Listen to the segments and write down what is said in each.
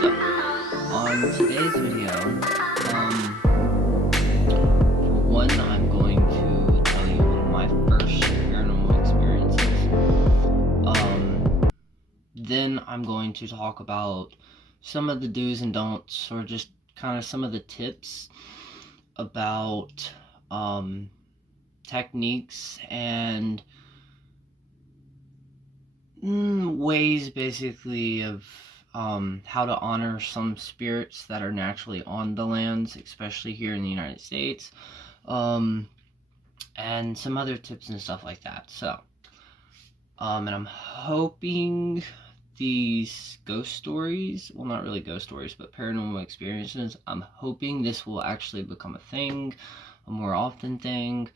So, on today's video, for one, I'm going to tell you one of my first paranormal experiences. Then I'm going to talk about some of the do's and don'ts, or just kind of some of the tips about techniques and ways basically of how to honor some spirits that are naturally on the lands, especially here in the United States, and some other tips and stuff like that. So, and I'm hoping these ghost stories, well, not really ghost stories, but paranormal experiences, I'm hoping this will actually become a thing, a more often thing.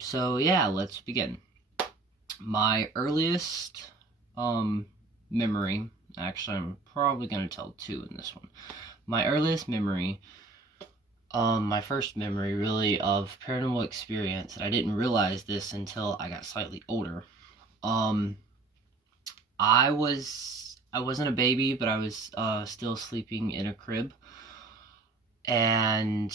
So yeah, let's begin. My earliest memory, actually I'm probably going to tell two in this one. My earliest memory, my first memory really of paranormal experience, and I didn't realize this until I got slightly older. I wasn't a baby, but I was still sleeping in a crib, and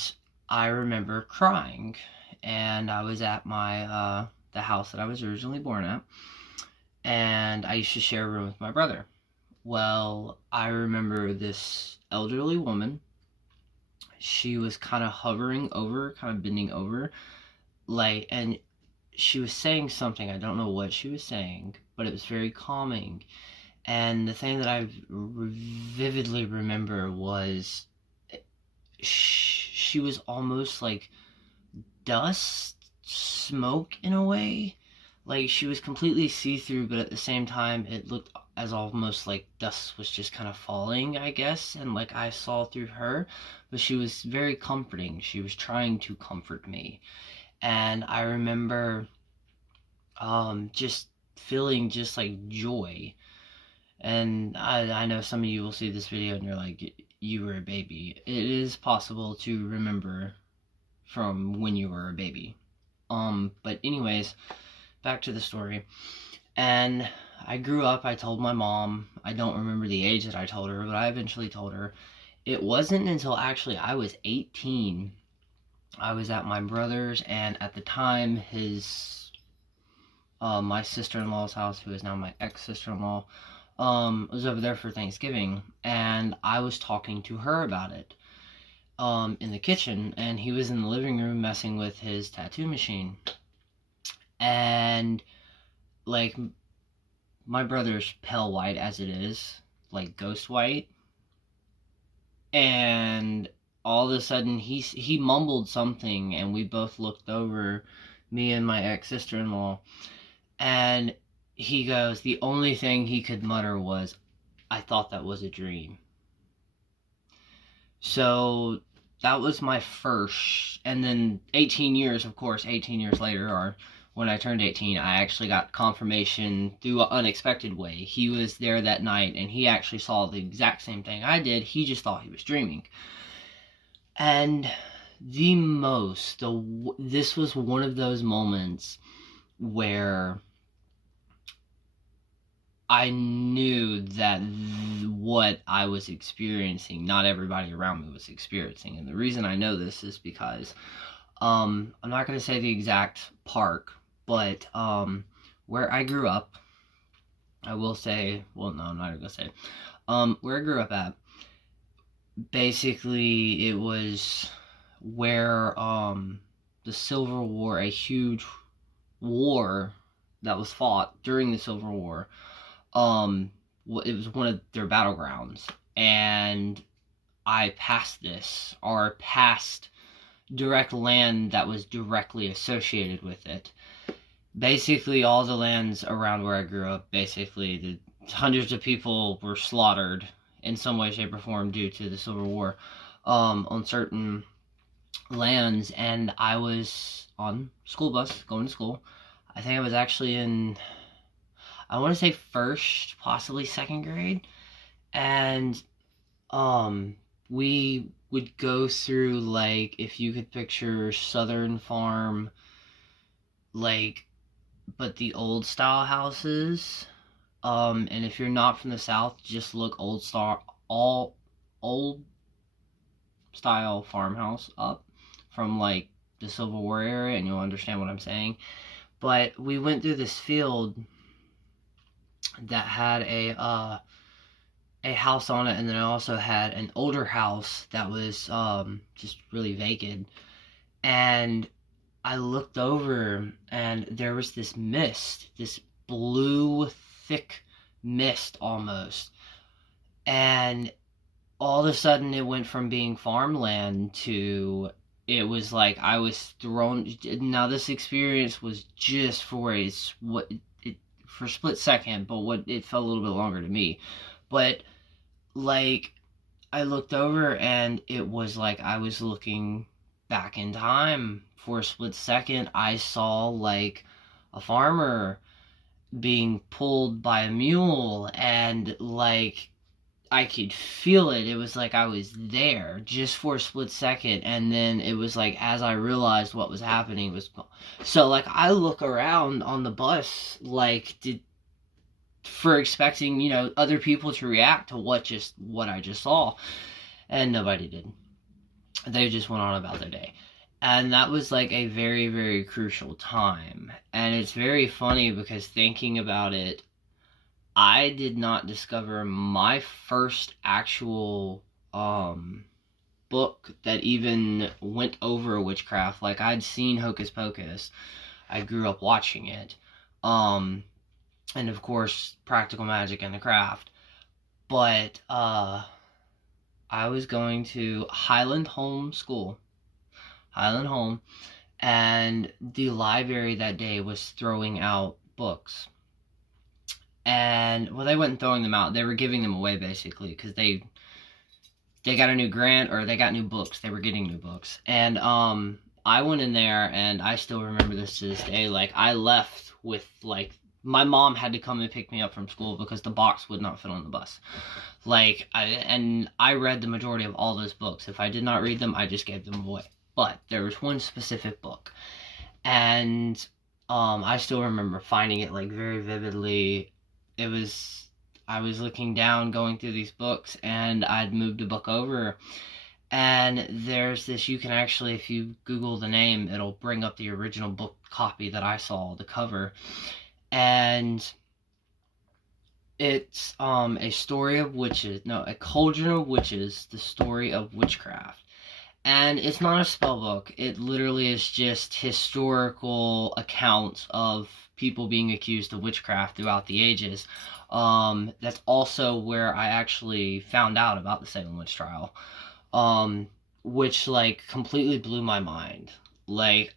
I remember crying, and I was at my the house that I was originally born at, and I used to share a room with my brother. Well, I remember this elderly woman. She was kind of hovering over, kind of bending over, like, and she was saying something. I don't know what she was saying, but it was very calming. And the thing that I vividly remember was she was almost like dust, smoke in a way. Like, she was completely see-through, but at the same time it looked as almost like dust was just kind of falling, I guess, and like I saw through her. But she was very comforting. She was trying to comfort me. And I remember just feeling just like joy. And I know some of you will see this video and you're like, you were a baby. It is possible to remember from when you were a baby. But anyways, back to the story. And I grew up, I told my mom, I don't remember the age that I told her, but I eventually told her. It wasn't until actually I was 18. I was at my brother's, and at the time, my sister-in-law's house, who is now my ex-sister-in-law, was over there for Thanksgiving, and I was talking to her about it, in the kitchen, and he was in the living room messing with his tattoo machine. And, like, my brother's pale white as it is, like ghost white, and all of a sudden he mumbled something, and we both looked over, me and my ex-sister-in-law, and he goes, the only thing he could mutter was, I thought that was a dream. So that was my first, and then 18 years, of course, 18 years later, or when I turned 18, I actually got confirmation through an unexpected way. He was there that night, and he actually saw the exact same thing I did. He just thought he was dreaming. And this was one of those moments where I knew that what I was experiencing, not everybody around me was experiencing. And the reason I know this is because, I'm not going to say the exact park, but where I grew up, I will say, well, no, I'm not going to say, where I grew up at, basically it was where the Civil War, a huge war that was fought during the Civil War, it was one of their battlegrounds, and I passed direct land that was directly associated with it. Basically, all the lands around where I grew up, basically, the hundreds of people were slaughtered in some way, shape, or form due to the Civil War, on certain lands, and I was on school bus going to school. I think I was actually in, I want to say first, possibly second grade, and we would go through, like, if you could picture Southern farm, like, but the old style houses. And if you're not from the South, just look old all old style farmhouse up from like the Civil War area, and you'll understand what I'm saying. But we went through this field that had a house on it, and then it also had an older house that was just really vacant. And I looked over, and there was this mist, this blue, thick mist almost. And all of a sudden, it went from being farmland to it was like I was thrown. Now, this experience was just for for a split second, but what it felt a little bit longer to me. But like I looked over, and it was like I was looking back in time for a split second. I saw like a farmer being pulled by a mule, and like I could feel it. It was like I was there just for a split second, and then it was like as I realized what was happening, it was so like I look around on the bus like for expecting, other people to react to what I just saw, and nobody did. They just went on about their day. And that was like a very, very crucial time. And it's very funny because thinking about it, I did not discover my first actual book that even went over witchcraft. Like I'd seen Hocus Pocus. I grew up watching it. And of course Practical Magic and the Craft. But I was going to Highland Home, and the library that day was throwing out books. And well, they weren't throwing them out, they were giving them away basically, because they got a new grant, or they got new books, they were getting new books. And I went in there, and I still remember this to this day. Like I left with like my mom had to come and pick me up from school because the box would not fit on the bus. Like I read the majority of all those books. If I did not read them, I just gave them away. But there was one specific book, and I still remember finding it like very vividly. I was looking down, going through these books, and I'd moved a book over, and there's this, you can actually, if you Google the name, it'll bring up the original book copy that I saw, the cover, and it's a story of witches, no, a cauldron of witches, the story of witchcraft. And it's not a spell book. It literally is just historical accounts of people being accused of witchcraft throughout the ages. That's also where I actually found out about the Salem witch trial, which like completely blew my mind. Like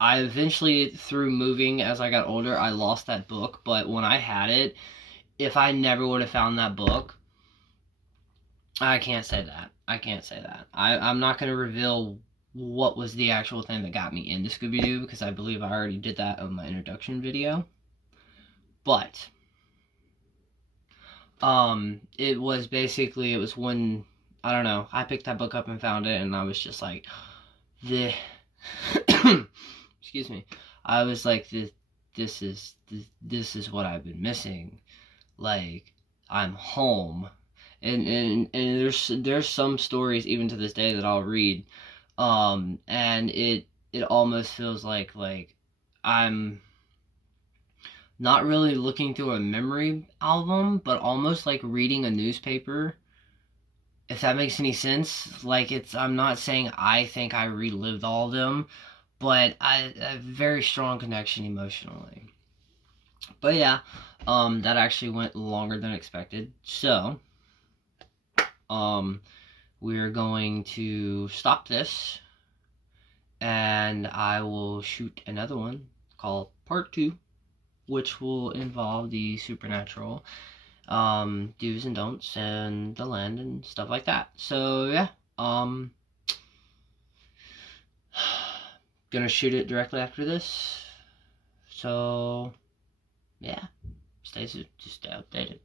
I eventually, through moving as I got older, I lost that book. But when I had it, if I never would have found that book, I can't say that. I'm not going to reveal what was the actual thing that got me into Scooby-Doo, because I believe I already did that on my introduction video. But it was when, I don't know, I picked that book up and found it, and I was just like, excuse me, I was like, this is what I've been missing. Like, I'm home. And there's some stories even to this day that I'll read, and it almost feels like I'm not really looking through a memory album, but almost like reading a newspaper, if that makes any sense. Like I'm not saying I think I relived all of them, but I have a very strong connection emotionally. But yeah, that actually went longer than expected. So we're going to stop this, and I will shoot another one called Part 2, which will involve the supernatural, do's and don'ts, and the land, and stuff like that. So, yeah, gonna shoot it directly after this. So, yeah, just stay updated.